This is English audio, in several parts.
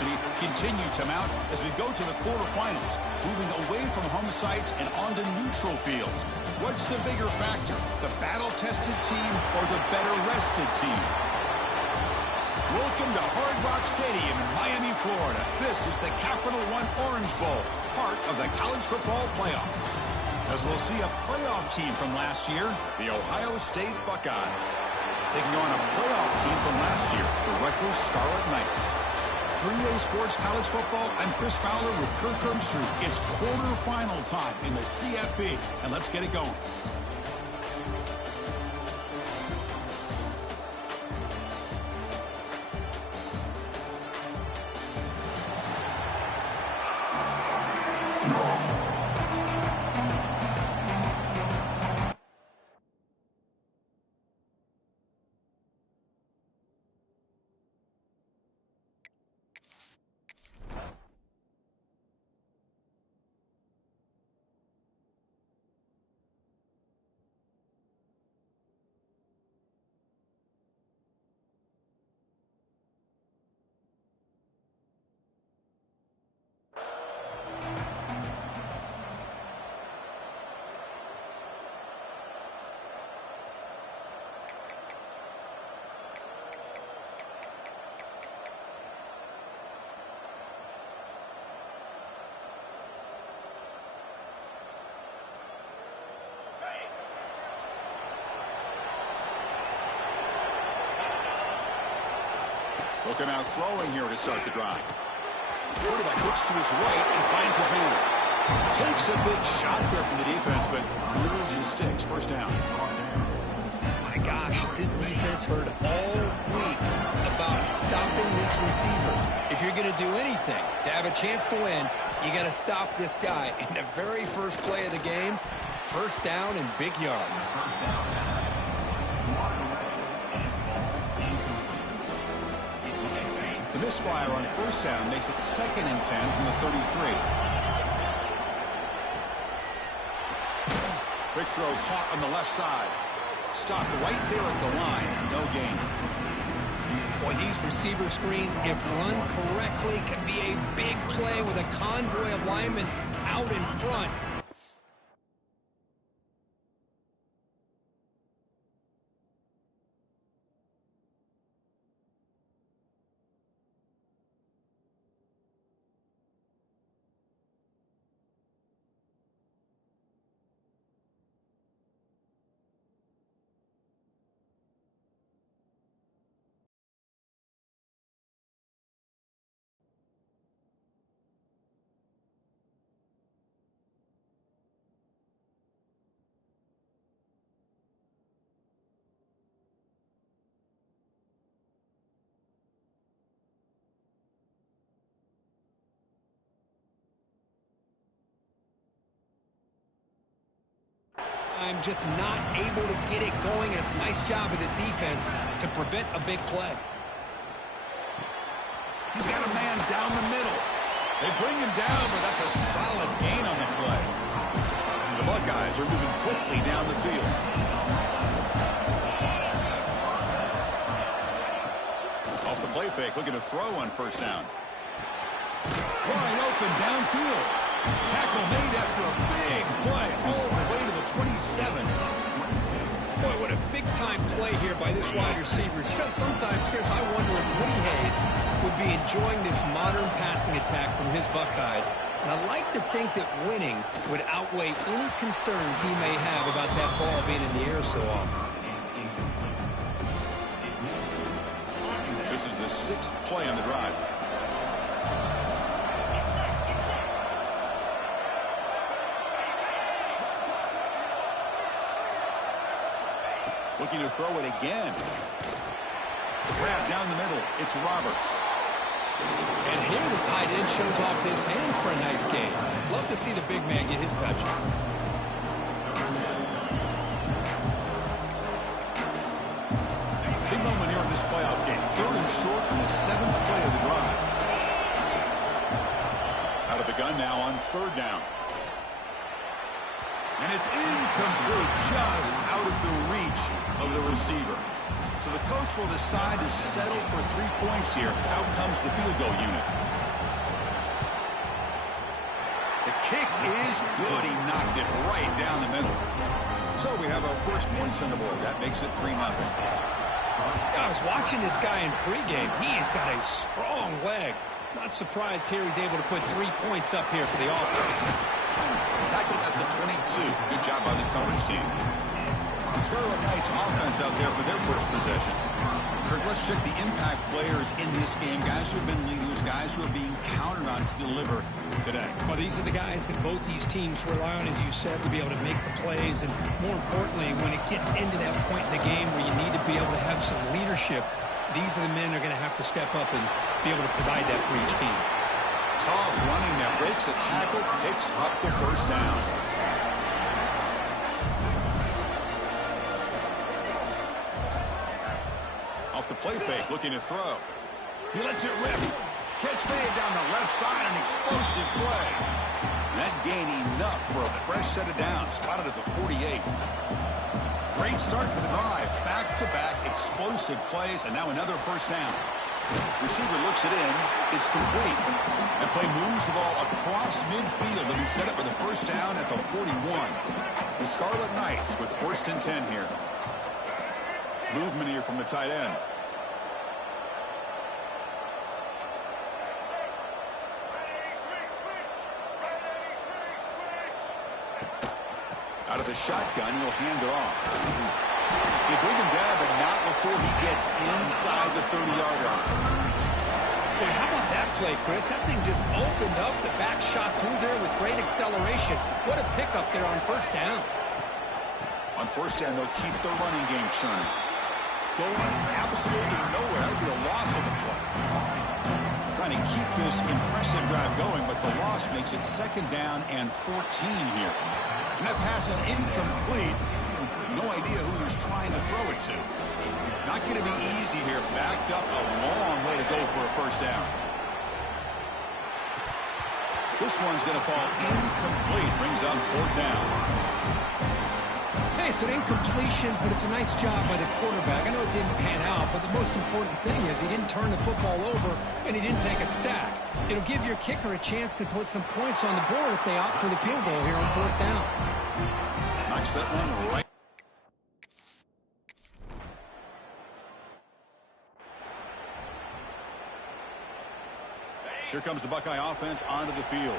adversity continue to mount as we go to the quarterfinals, moving away from home sites and onto neutral fields. What's the bigger factor, the battle-tested team or the better-rested team? Welcome to Hard Rock Stadium in Miami, Florida. This is the Capital One Orange Bowl, part of the college football playoff. As we'll see a playoff team from last year, the Ohio State Buckeyes, taking on a playoff team from last year, the Rutgers Scarlet Knights. 3A Sports College Football, I'm Chris Fowler with Kirk Herbstreit. It's quarterfinal time in the CFP, and let's get it going. Looking out throwing here to start the drive. Quarterback looks to his right and finds his man. Takes a big shot there from the defense, but moves the sticks. First down. My gosh, this defense heard all week about stopping this receiver. If you're going to do anything to have a chance to win, you got to stop this guy. In the very first play of the game, first down and big yards. The misfire on first down makes it 2nd and 10 from the 33. Quick throw caught on the left side. Stopped right there at the line. No gain. Boy, these receiver screens, if run correctly, can be a big play with a convoy of linemen out in front. I'm just not able to get it going. It's a nice job of the defense to prevent a big play. He's got a man down the middle. They bring him down, but that's a solid gain on the play. The Buckeyes are moving quickly down the field. Off the play fake, looking to throw on first down. Wide open downfield. Tackle made after a big play all the way to the 27. Boy, what a big-time play here by this wide receiver. Sometimes, Chris, I wonder if Woody Hayes would be enjoying this modern passing attack from his Buckeyes. And I like to think that winning would outweigh any concerns he may have about that ball being in the air so often. This is the 6th play on the drive. Looking to throw it again. Grab down the middle. It's Roberts. And here the tight end shows off his hands for a nice gain. Love to see the big man get his touches. Big moment here in this playoff game. 3rd and short on the 7th play of the drive. Out of the gun now on 3rd down. And it's incomplete, just out of the reach of the receiver. So the coach will decide to settle for 3 points here. Out comes the field goal unit. kick is good. He knocked it right down the middle. So we have our first points on the board. That makes it 3-0. I was watching this guy in pregame. He has got a strong leg. Not surprised here he's able to put 3 points up here for the offense. Tackled at the 22. Good job by the coverage team. The Scarlet Knights offense out there for their first possession. Kirk, let's check the impact players in this game. Guys who have been leaders, guys who are being counted on to deliver today. Well, these are the guys that both these teams rely on, as you said, to be able to make the plays. And more importantly, when it gets into that point in the game where you need to be able to have some leadership, these are the men that are going to have to step up and be able to provide that for each team. Tough running that breaks a tackle, picks up the first down. Off the play fake, looking to throw. He lets it rip. Catch made down the left side, an explosive play. That gained enough for a fresh set of downs, spotted at the 48. Great start to the drive. Back-to-back explosive plays, and now another first down. Receiver looks it in. It's complete. That play moves the ball across midfield, and he set up for the first down at the 41. The Scarlet Knights with 1st and 10 here. Movement here from the tight end. Out of the shotgun, he'll hand it off. They bring him down, but not before he gets inside the 30-yard line. Boy, how about that play, Chris? That thing just opened up the back shot through there with great acceleration. What a pickup there on first down. On first down, they'll keep the running game churning. Going absolutely nowhere. That would be a loss of the play. Trying to keep this impressive drive going, but the loss makes it 2nd down and 14 here. And that pass is incomplete. No idea who he was trying to throw it to. Not going to be easy here. Backed up a long way to go for a first down. This one's going to fall incomplete. Brings up 4th down. Hey, it's an incompletion, but it's a nice job by the quarterback. I know it didn't pan out, but the most important thing is he didn't turn the football over and he didn't take a sack. It'll give your kicker a chance to put some points on the board if they opt for the field goal here on 4th down. Knocks that one right. Here comes the Buckeye offense onto the field.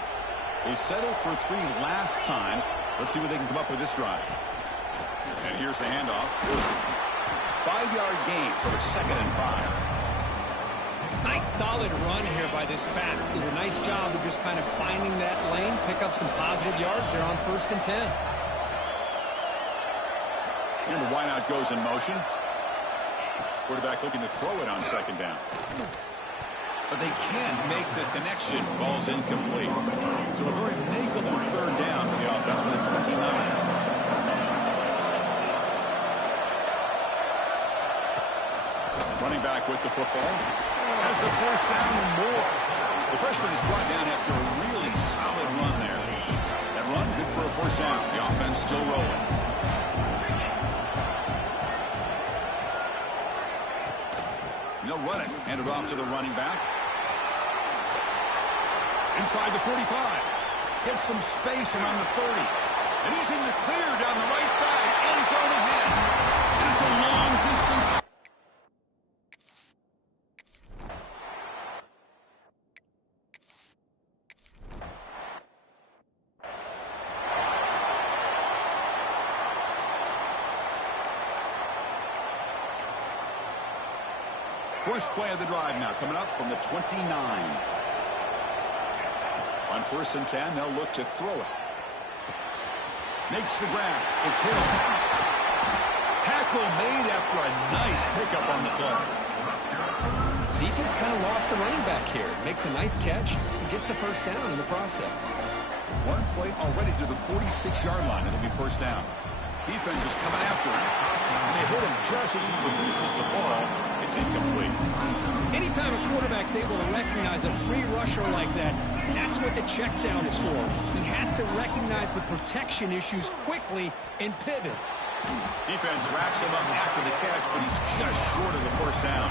They settled for 3 last time. Let's see what they can come up with this drive. And here's the handoff. 5-yard gain, so it's 2nd and 5. Nice solid run here by this back. Did a nice job of just kind of finding that lane, pick up some positive yards there on 1st and 10. And the wideout goes in motion. Quarterback looking to throw it on 2nd down. But they can't make the connection. Ball's incomplete. So a very makeable 3rd down for the offense with a 29. Running back with the football. Has the first down and more. The freshman is brought down after a really solid run there. That run, good for a first down. The offense still rolling. They'll run it. Hand it off to the running back. Inside the 45. Gets some space around the 30. And he's in the clear down the right side. End zone ahead. And it's a long distance. First play of the drive now coming up from the 29. On 1st and 10, they'll look to throw it. Makes the grab. It's Hill. Tackle made after a nice pickup on the play. Defense kind of lost a running back here. Makes a nice catch and gets the first down in the process. One play already to the 46-yard line. It'll be first down. Defense is coming after him. And they hit him just as he releases the ball. It's incomplete. Anytime a quarterback's able to recognize a free rusher like that, that's what the check down is for. He has to recognize the protection issues quickly and pivot. Defense wraps him up after the catch, but he's just short of the first down.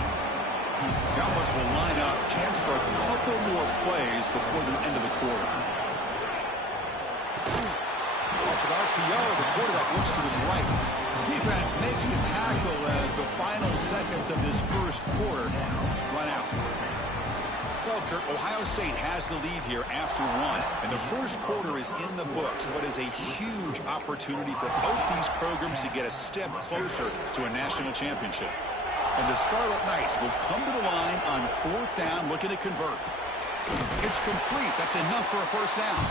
The offense will line up. Chance for a couple more plays before the end of the quarter. with RPO. The quarterback looks to his right. Defense makes the tackle as the final seconds of this first quarter run out. Well, Kirk, Ohio State has the lead here after one. And the first quarter is in the books, but is a huge opportunity for both these programs to get a step closer to a national championship. And the Scarlet Knights will come to the line on fourth down, looking to convert. It's complete. That's enough for a first down.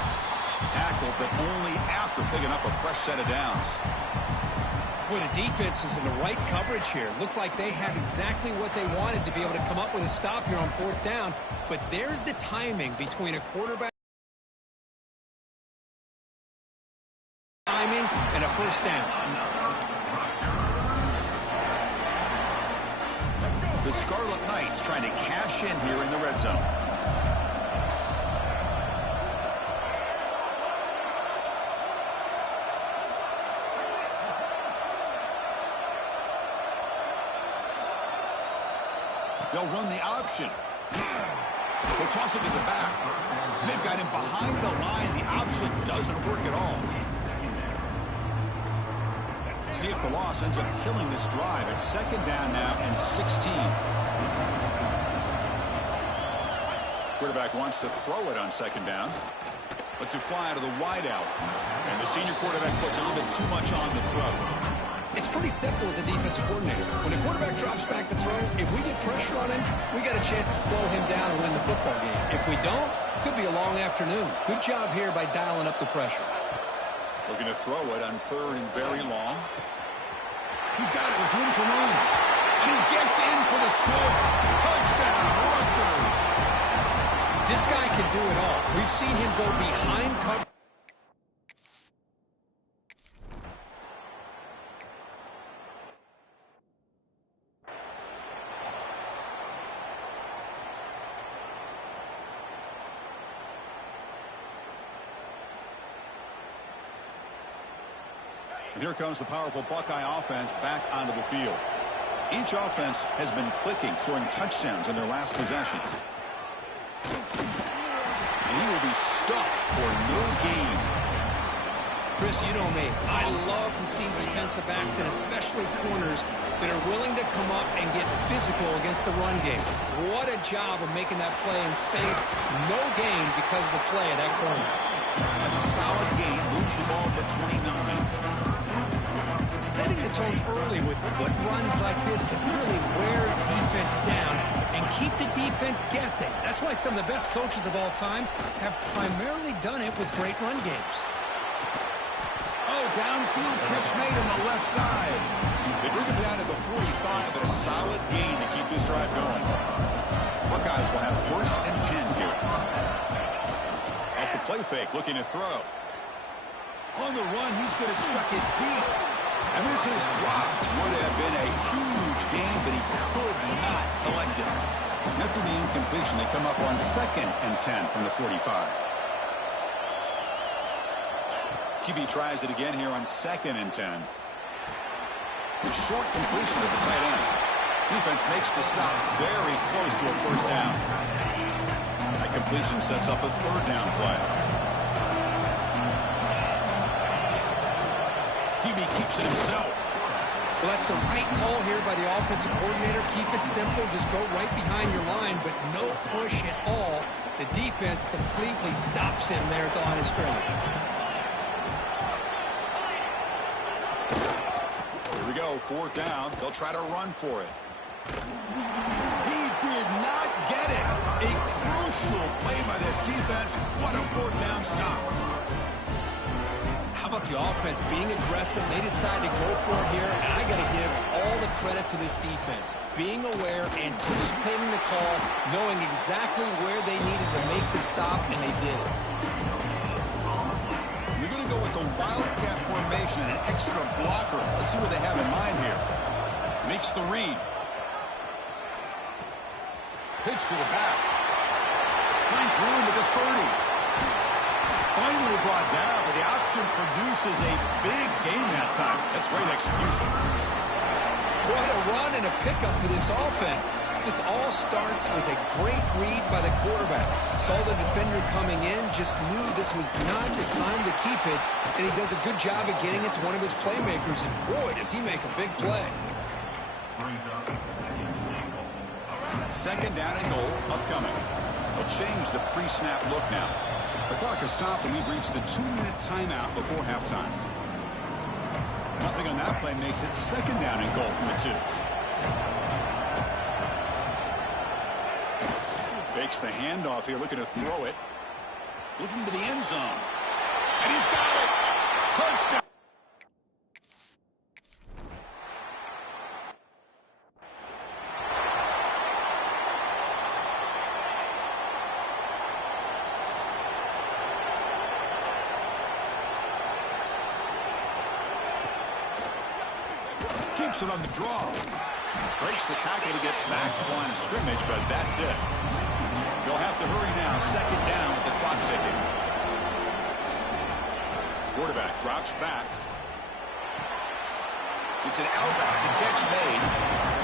Tackled, but only after picking up a fresh set of downs. Well, the defense was in the right coverage here. Looked like they had exactly what they wanted to be able to come up with a stop here on fourth down. But there's the timing between a quarterback timing and a first down. The Scarlet Knights trying to cash in here in the red zone. They'll run the option. They'll toss it to the back. They've got him behind the line. The option doesn't work at all. See if the loss ends up killing this drive. It's second down now and 16. Quarterback wants to throw it on second down. Lets it fly out of the wideout. And the senior quarterback puts a little bit too much on the throw. It's pretty simple as a defensive coordinator. When the quarterback drops back to throw, if we get pressure on him, we got a chance to slow him down and win the football game. If we don't, it could be a long afternoon. Good job here by dialing up the pressure. Looking to throw it on third and very long. He's got it with room to run. And he gets in for the score. Touchdown, Rutgers. This guy can do it all. We've seen him go behind cover. And here comes the powerful Buckeye offense back onto the field. Each offense has been clicking, scoring touchdowns in their last possessions. And he will be stuffed for no gain. Chris, you know me. I love to see defensive backs and especially corners that are willing to come up and get physical against the run game. What a job of making that play in space. No gain because of the play of that corner. That's a solid gain. Moves the ball to the 29. Setting the tone early with good runs like this can really wear defense down and keep the defense guessing. That's why some of the best coaches of all time have primarily done it with great run games. Oh, downfield catch made on the left side. They bring him down to the 45, but a solid gain to keep this drive going. Buckeyes will have first and 10 here. Off the play fake, looking to throw. On the run, he's going to chuck it deep. And this is dropped. Would have been a huge gain, but he could not collect it. After the incompletion, they come up on second and 10 from the 45. QB tries it again here on second and 10. Short completion of the tight end. Defense makes the stop very close to a first down. That completion sets up a third down play. QB keeps it himself. Well, that's the right call here by the offensive coordinator. Keep it simple. Just go right behind your line, but no push at all. The defense completely stops him there at the line of scrimmage. Here we go, fourth down. They'll try to run for it. He did not get it. A crucial play by this defense. What a fourth down stop. How about the offense being aggressive? They decide to go for it here, and I got to give all the credit to this defense. Being aware, anticipating the call, knowing exactly where they needed to make the stop, and they did it. We're going to go with the Wildcat formation, an extra blocker. Let's see what they have in mind here. Makes the read. Pitch to the back. Finds room at the 30. Finally brought down, but the option produces a big gain that time. That's great execution. What a run and a pickup for this offense. This all starts with a great read by the quarterback. Saw the defender coming in, just knew this was not the time to keep it, and he does a good job of getting it to one of his playmakers, and boy, does he make a big play. Second down and goal upcoming. They'll change the pre-snap look now. The clock has stopped, and we've reached the 2-minute timeout before halftime. Nothing on that play makes it second down and goal from the 2. Fakes the handoff here, looking to throw it. Looking to the end zone. And he's got it! Touchdown! Keeps it on the draw. Breaks the tackle to get back to the line of scrimmage, but that's it. They'll have to hurry now. Second down with the clock ticking. Quarterback drops back. It's an out route. The catch made.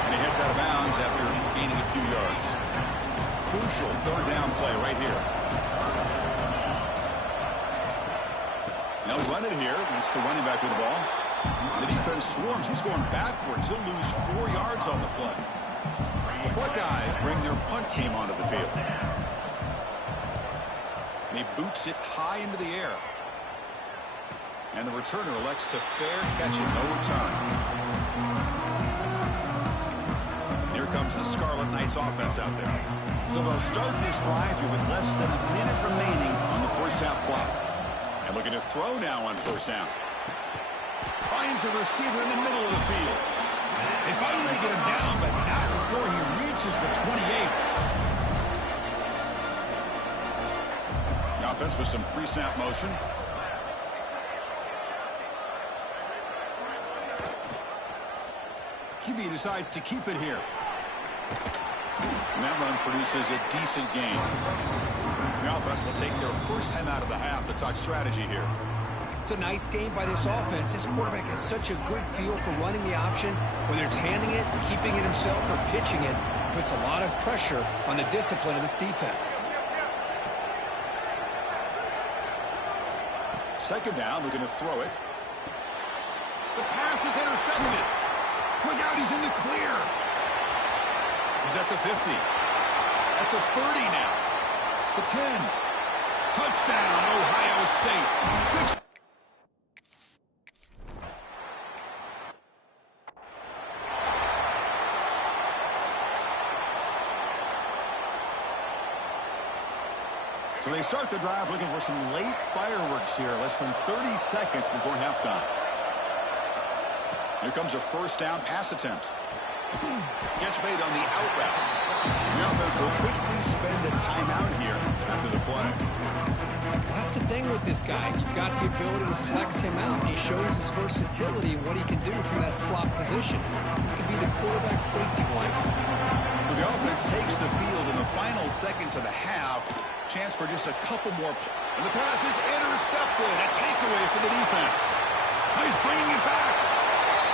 And he heads out of bounds after gaining a few yards. Crucial third down play right here. Now run it here. It's the running back with the ball. The defense swarms. He's going backwards. He'll lose 4 yards on the play. The Buckeyes bring their punt team onto the field. And he boots it high into the air. And the returner elects to fair catch it. No return. Here comes the Scarlet Knights offense out there. So they'll start this drive here with less than a minute remaining on the first half clock. And looking to throw now on first down. Finds a receiver in the middle of the field. They finally get him down, but not before he reaches the 28. The offense with some pre-snap motion. QB decides to keep it here. And that run produces a decent gain. The offense will take their first time out of the half to talk strategy here. It's a nice game by this offense. This quarterback has such a good feel for running the option. Whether it's handing it, keeping it himself, or pitching it, puts a lot of pressure on the discipline of this defense. Second down, looking to throw it. The pass is intercepted. Look out, he's in the clear. He's at the 50. At the 30 now. The 10. Touchdown, Ohio State. 6. So they start the drive looking for some late fireworks here, less than 30 seconds before halftime. Here comes a first down pass attempt. Catch made on the out route. The offense will quickly spend a timeout here after the play. That's the thing with this guy. You've got the ability to flex him out. He shows his versatility and what he can do from that slot position. He could be the quarterback safety blanket. So the offense takes the field in the final seconds of the half. Chance for just a couple more. And the pass is intercepted. A takeaway for the defense. Now he's bringing it back.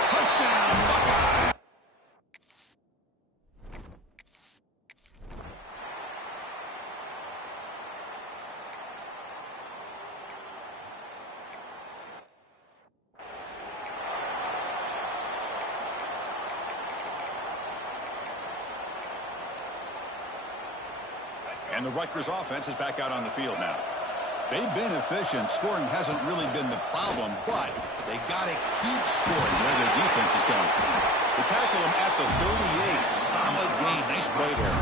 Touchdown, Buckeye. And the Rutgers offense is back out on the field now. They've been efficient. Scoring hasn't really been the problem, but they got to keep scoring where their defense is going. They tackle him at the 38. Solid game. Nice play there.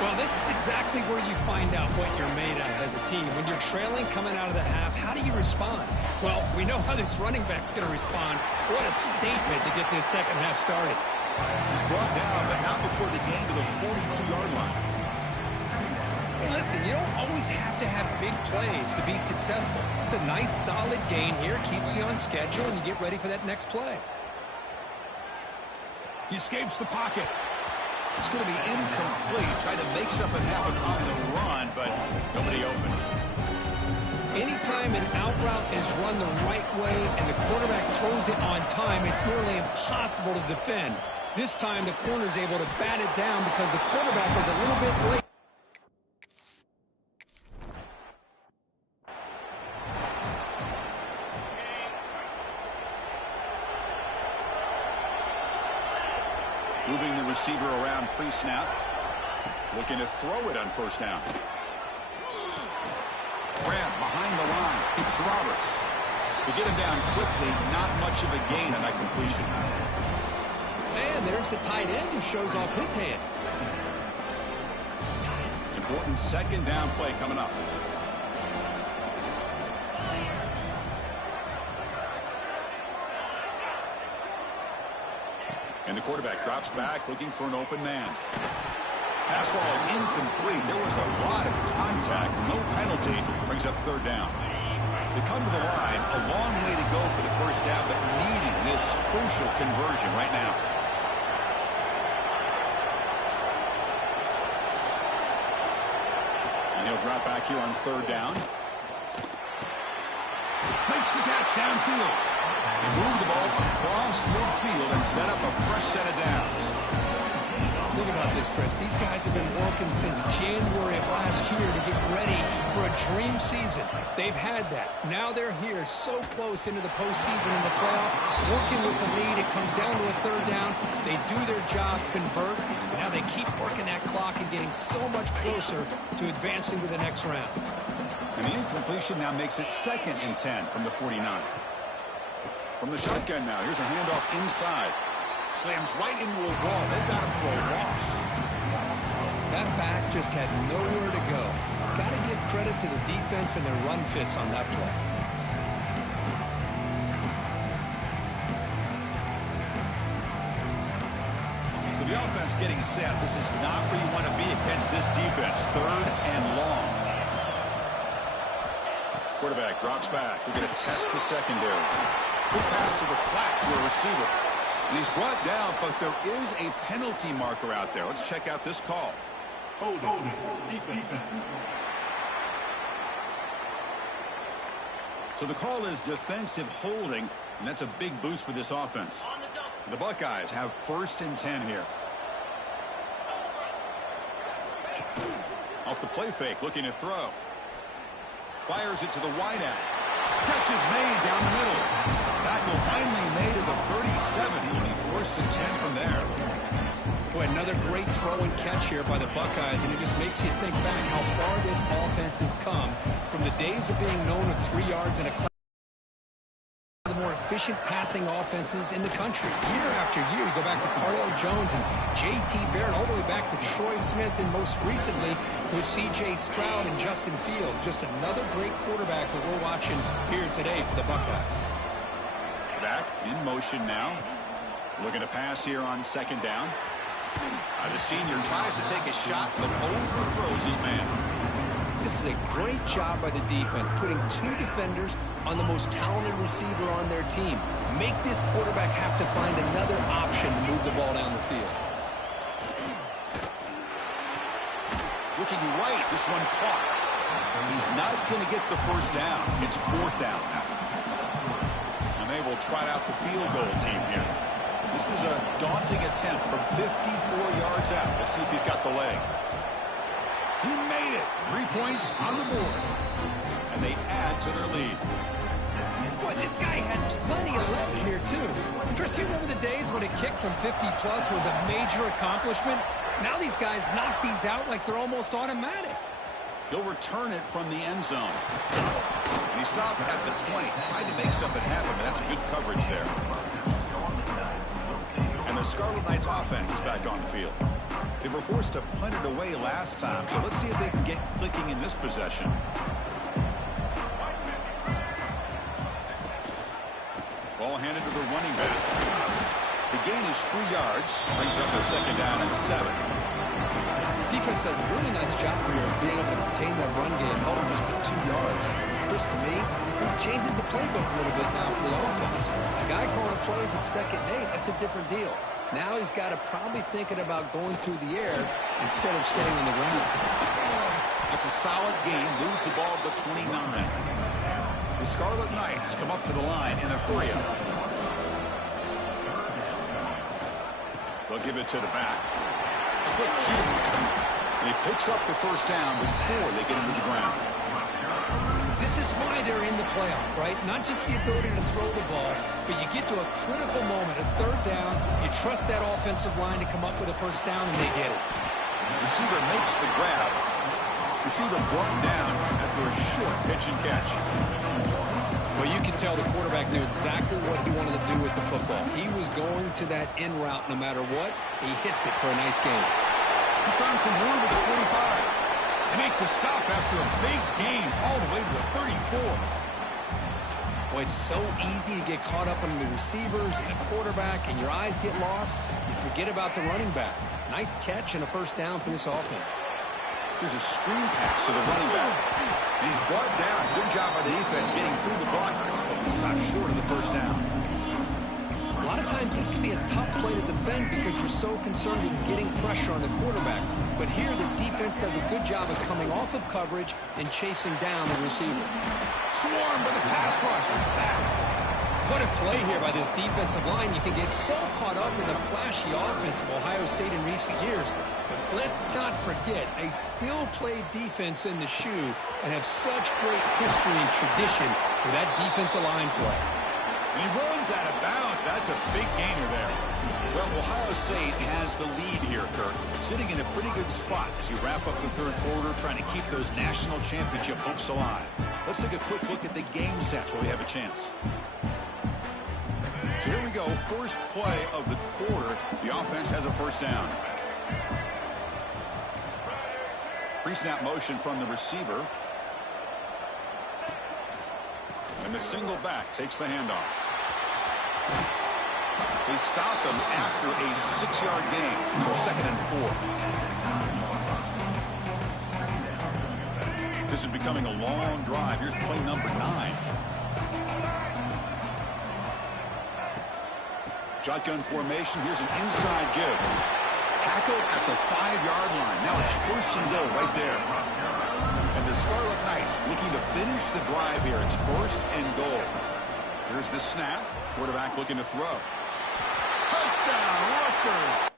Well, this is exactly where you find out what you're made of as a team. When you're trailing coming out of the half, how do you respond? Well, we know how this running back's going to respond. What a statement to get this second half started. He's brought down, but not before the gain to the 42-yard line. Hey, listen, you don't always have to have big plays to be successful. It's a nice, solid gain here. Keeps you on schedule, and you get ready for that next play. He escapes the pocket. It's going to be incomplete. Trying to make something happen on the run, but nobody open. Anytime an out route is run the right way and the quarterback throws it on time, it's nearly impossible to defend. This time, the corner's able to bat it down because the quarterback was a little bit late. Moving the receiver around pre-snap. Looking to throw it on first down. Grab behind the line. It's Roberts. To get him down quickly, not much of a gain on that completion. And there's the tight end who shows off his hands. Important second down play coming up. And the quarterback drops back looking for an open man. Pass ball is incomplete. There was a lot of contact. No penalty. Brings up third down. They come to the line. A long way to go for the first down, but needing this crucial conversion right now. And he'll drop back here on third down. Makes the catch downfield. They move the ball across midfield and set up a fresh set of downs. Think about this, Chris. These guys have been working since January of last year to get ready for a dream season. They've had that. Now they're here so close into the postseason and the playoff, working with the lead. It comes down to a third down. They do their job, convert. Now they keep working that clock and getting so much closer to advancing to the next round. And the incompletion now makes it 2nd and 10 from the 49. From the shotgun now, here's a handoff inside. Slams right into a wall. They've got him for a loss. That back just had nowhere to go. Got to give credit to the defense and their run fits on that play. So the offense getting set. This is not where you want to be against this defense. 3rd and long. Quarterback drops back. We're going to test the secondary. Good pass to the flat to a receiver. And he's brought down, but there is a penalty marker out there. Let's check out this call. Holding. Defense. So the call is defensive holding, and that's a big boost for this offense. The Buckeyes have 1st and 10 here. Off the play fake, looking to throw. Fires it to the wideout. Catch is made down the middle. Tackle finally made at the 37. It'll be 1st and 10 from there. Boy, another great throw and catch here by the Buckeyes, and it just makes you think back how far this offense has come from the days of being known of 3 yards and a clap. The more efficient passing offenses in the country. Year after year, you go back to Cardale Jones and J.T. Barrett, all the way back to Troy Smith, and most recently with C.J. Stroud and Justin Fields. Just another great quarterback that we're watching here today for the Buckeyes. Back in motion now. Looking to pass here on 2nd down. The senior tries to take a shot, but overthrows his man. This is a great job by the defense, putting 2 defenders on the most talented receiver on their team. Make this quarterback have to find another option to move the ball down the field. Looking right, this one caught. He's not going to get the first down. It's 4th down now. And they will try out the field goal team here. This is a daunting attempt from 54 yards out. Let's see if he's got the leg. He made it. 3 points on the board. And they add to their lead. Boy, this guy had plenty of leg here, too. Chris, you remember the days when a kick from 50-plus was a major accomplishment? Now these guys knock these out like they're almost automatic. He'll return it from the end zone. And he stopped at the 20. Tried to make something happen, but that's good coverage there. And the Scarlet Knights offense is back on the field. They were forced to punt it away last time, so let's see if they can get clicking in this possession. Ball handed to the running back. The gain is 3 yards. Brings up a 2nd down and 7. Defense does a really nice job here of being able to contain that run game, held them just to 2 yards. Chris, to me, this changes the playbook a little bit now for the offense. A guy calling plays at 2nd and 8, that's a different deal. Now he's got to probably thinking about going through the air instead of staying on the ground. That's It's a solid game. Moves the ball to the 29. The Scarlet Knights come up to the line in a hurry-up. They'll give it to the back. A quick juke. And he picks up the first down before they get him to the ground. This is why they're in the playoff, right? Not just the ability to throw the ball, but you get to a critical moment, a third down. You trust that offensive line to come up with a first down, and they get it. Receiver makes the grab. Receiver brought down after a short pitch and catch. Well, you can tell the quarterback knew exactly what he wanted to do with the football. He was going to that in route no matter what. He hits it for a nice gain. He's found some room at the 45. They make the stop after a big gain all the way to the 34. Boy, it's so easy to get caught up on the receivers and the quarterback, and your eyes get lost. You forget about the running back. Nice catch and a first down for this offense. There's a screen pass to the running back. And he's brought down. Good job by the defense getting through the blockers, but we stopped short of the first down. A lot of times this can be a tough play to defend because you're so concerned with getting pressure on the quarterback. But here the defense does a good job of coming off of coverage and chasing down the receiver. Swarmed by the pass rush. A sack. What a play here by this defensive line. You can get so caught up in the flashy offense of Ohio State in recent years. But let's not forget, they still play defense in the shoe and have such great history and tradition with that defensive line play. And he runs out of bounds. That's a big gainer there. Well, Ohio State has the lead here, Kirk. Sitting in a pretty good spot as you wrap up the third quarter, trying to keep those national championship hopes alive. Let's take a quick look at the game stats while we have a chance. So here we go. First play of the quarter. The offense has a first down. Pre-snap motion from the receiver. And the single back takes the handoff. They stop him after a 6-yard gain, so 2nd and 4. This is becoming a long drive. Here's play number 9. Shotgun formation. Here's an inside give. Tackle at the 5-yard line. Now it's 1st and goal right there. And the Scarlet Knights looking to finish the drive here. It's 1st and goal. Here's the snap. Quarterback looking to throw. Touchdown, Rutgers!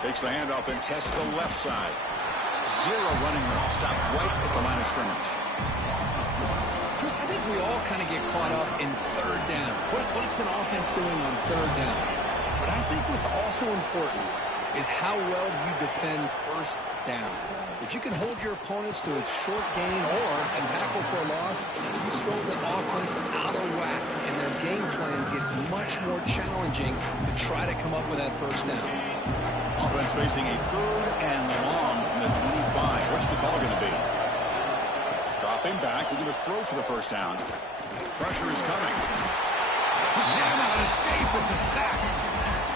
Takes the handoff and tests the left side. 0 running room. Stopped right at the line of scrimmage. Chris, I think we all kind of get caught up in third down. What's an offense doing on third down? But I think what's also important is how well you defend first down. If you can hold your opponents to a short gain or a tackle for a loss, you throw the offense out of whack, and their game plan gets much more challenging to try to come up with that first down. Offense facing a 3rd and long from the 25. What's the call going to be? Dropping back. We're going to throw for the first down. Pressure is coming. He cannot escape. It's a sack.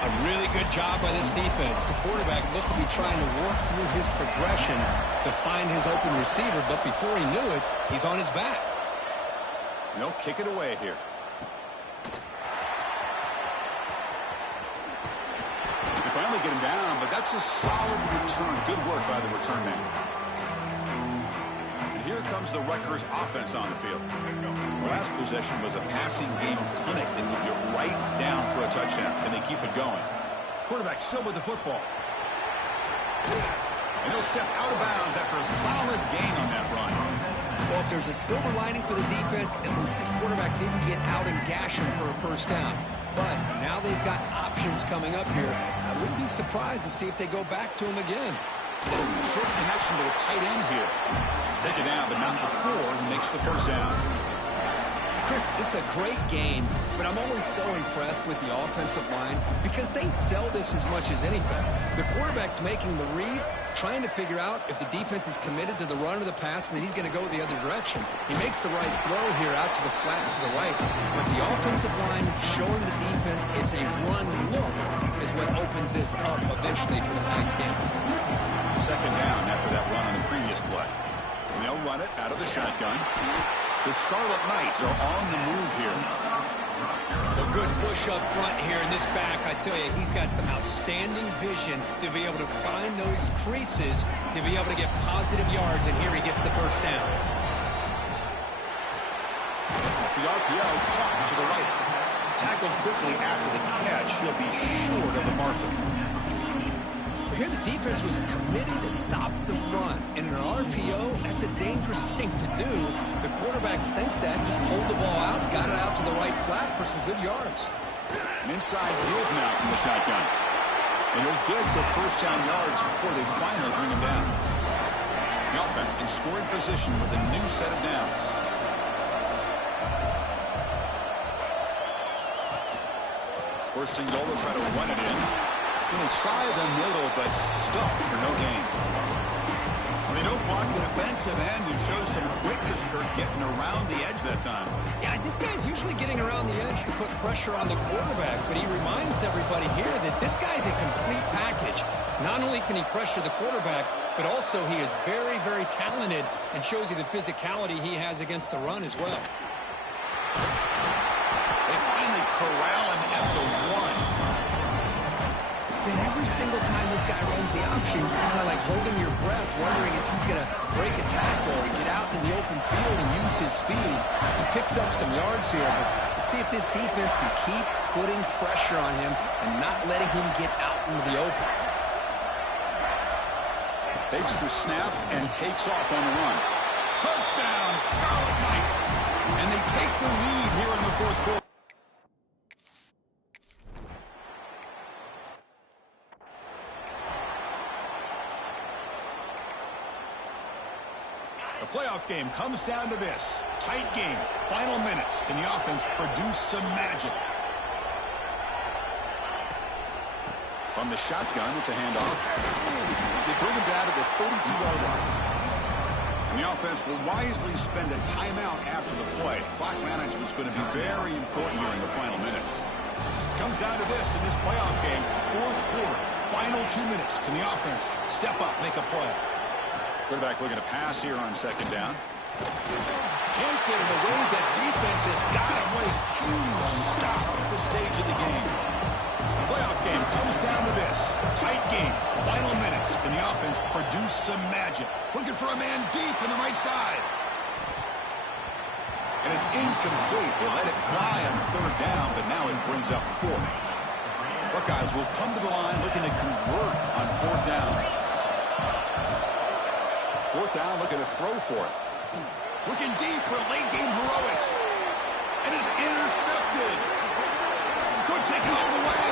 A really good job by this defense. The quarterback looked to be trying to work through his progressions to find his open receiver, but before he knew it, he's on his back. They'll kick it away here. They finally get him down, but that's a solid return. Good work by the return man. And here comes the Rutgers offense on the field. The last possession was a passing game clinic that moved it right down for a touchdown. Can they keep it going? Quarterback still with the football. And he'll step out of bounds after a solid gain on that run. Well, if there's a silver lining for the defense, at least this quarterback didn't get out and gash him for a first down. But now they've got options coming up here. I wouldn't be surprised to see if they go back to him again. Short connection to the tight end here. Take it down, but not before he makes the first down. Chris, this is a great game, but I'm always so impressed with the offensive line because they sell this as much as anything. The quarterback's making the read, trying to figure out if the defense is committed to the run or the pass, and then he's going to go the other direction. He makes the right throw here out to the flat and to the right, but the offensive line showing the defense it's a run look is what opens this up eventually for the nice game. 2nd down after that run on the previous play. And the They'll run it out of the shotgun. The Scarlet Knights are on the move here. A good push up front here in this back. I tell you, he's got some outstanding vision to be able to find those creases, to be able to get positive yards, and here he gets the first down. Off the RPO, caught to the right. Tackled quickly after the catch. He'll be short of the marker. Here the defense was committed to stop the run. In an RPO, that's a dangerous thing to do. The quarterback sensed that, just pulled the ball out, got it out to the right flat for some good yards. An inside give now from the shotgun. And he'll get the first down yards before they finally bring him down. The offense in scoring position with a new set of downs. First and goal, they'll try to run it in. They try the middle, but stuffed for no gain. They don't block the defensive end, who shows some quickness, Kirk, getting around the edge that time. Yeah, this guy's usually getting around the edge to put pressure on the quarterback, but he reminds everybody here that this guy's a complete package. Not only can he pressure the quarterback, but also he is very, very talented and shows you the physicality he has against the run as well. They finally corral him at the one. Man, every single time this guy runs the option, you're kind of like holding your breath, wondering if he's going to break a tackle or get out in the open field and use his speed. He picks up some yards here, but let's see if this defense can keep putting pressure on him and not letting him get out into the open. Takes the snap and takes off on the run. Touchdown, Scarlet Knights. And they take the lead here in the fourth quarter. The playoff game comes down to this. Tight game. Final minutes. Can the offense produce some magic? From the shotgun, it's a handoff. They bring him down to the 32-yard line. And the offense will wisely spend a timeout after the play. Clock management's going to be very important here in the final minutes. Comes down to this in this playoff game. Fourth quarter. Final 2 minutes. Can the offense step up, make a play? Quarterback looking to pass here on second down. Can't get it away. That defense has got him with a huge stop at this stage of the game. The playoff game comes down to this. Tight game. Final minutes. Can the offense produce some magic? Looking for a man deep in the right side. And it's incomplete. They let it fly on third down, but now it brings up fourth. Buckeyes will come to the line looking to convert on fourth down. Fourth down, looking to throw for it. Looking deep for late-game heroics. And is intercepted. Could take it all the way.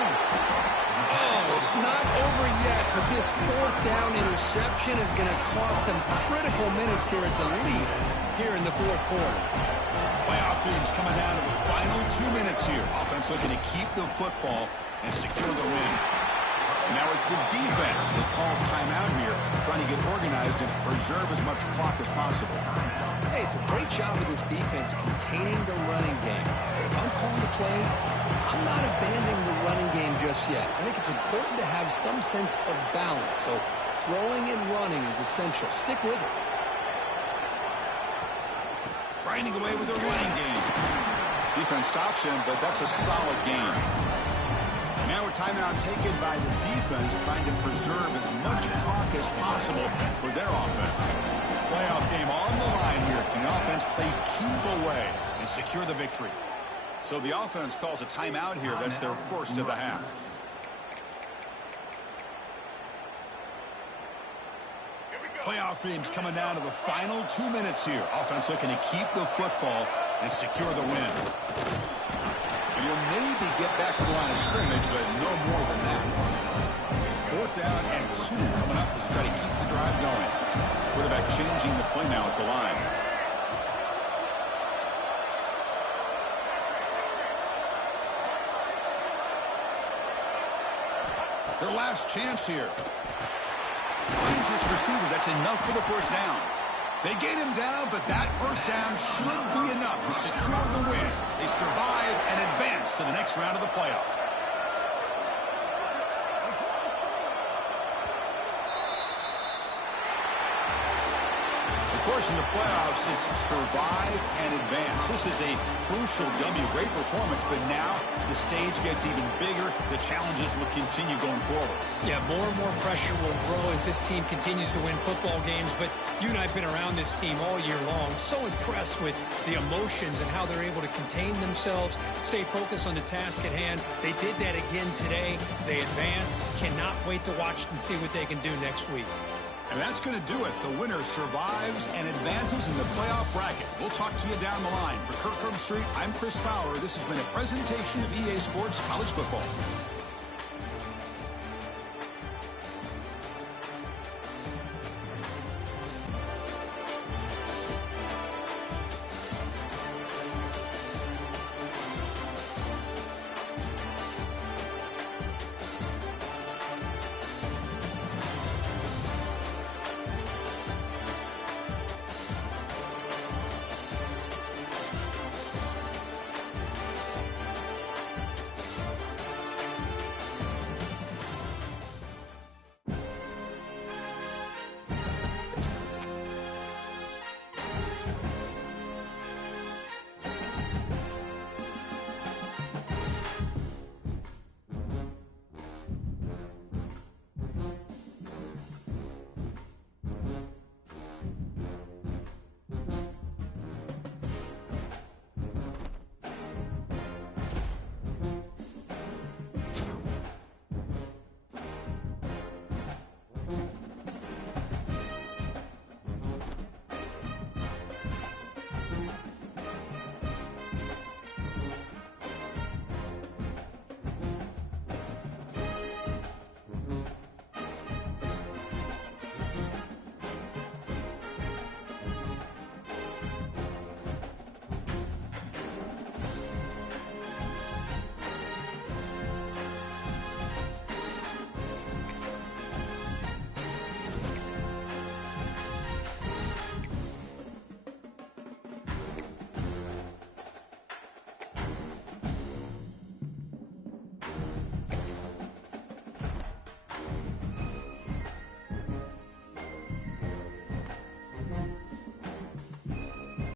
Oh, it's not over yet, but this fourth down interception is going to cost them critical minutes here at the least here in the fourth quarter. Playoff teams coming down to the final 2 minutes here. Offense looking to keep the football and secure the win. Now it's the defense that calls timeout here, trying to get organized and preserve as much clock as possible. Hey, it's a great job of this defense containing the running game. But if I'm calling the plays, I'm not abandoning the running game just yet. I think it's important to have some sense of balance. So throwing and running is essential. Stick with it. Grinding away with the running game. Defense stops him, but that's a solid game. Now a timeout taken by the defense, trying to preserve as much clock as possible for their offense. Playoff game on the line here. Can the offense play keep away and secure the victory? So the offense calls a timeout here. That's their first of the half. Playoff teams coming down to the final 2 minutes here. Offense looking to keep the football and secure the win. And you'll maybe get back to the line of scrimmage, but no more than that. Fourth down and 2 coming up as they try to keep the drive going. Quarterback changing the play now at the line. Their last chance here. Finds this receiver. That's enough for the first down. They get him down, but that first down should be enough to secure the win. They survive and advance to the next round of the playoff. The course, in the playoffs, it's survive and advance. This is a crucial W. Great performance, but now the stage gets even bigger. The challenges will continue going forward. Yeah, more and more pressure will grow as this team continues to win football games. But you and I have been around this team all year long. So impressed with the emotions and how they're able to contain themselves, stay focused on the task at hand. They did that again today. They advance. Cannot wait to watch and see what they can do next week. And that's going to do it. The winner survives and advances in the playoff bracket. We'll talk to you down the line. For Kirk Herbstreit, I'm Chris Fowler. This has been a presentation of EA Sports College Football.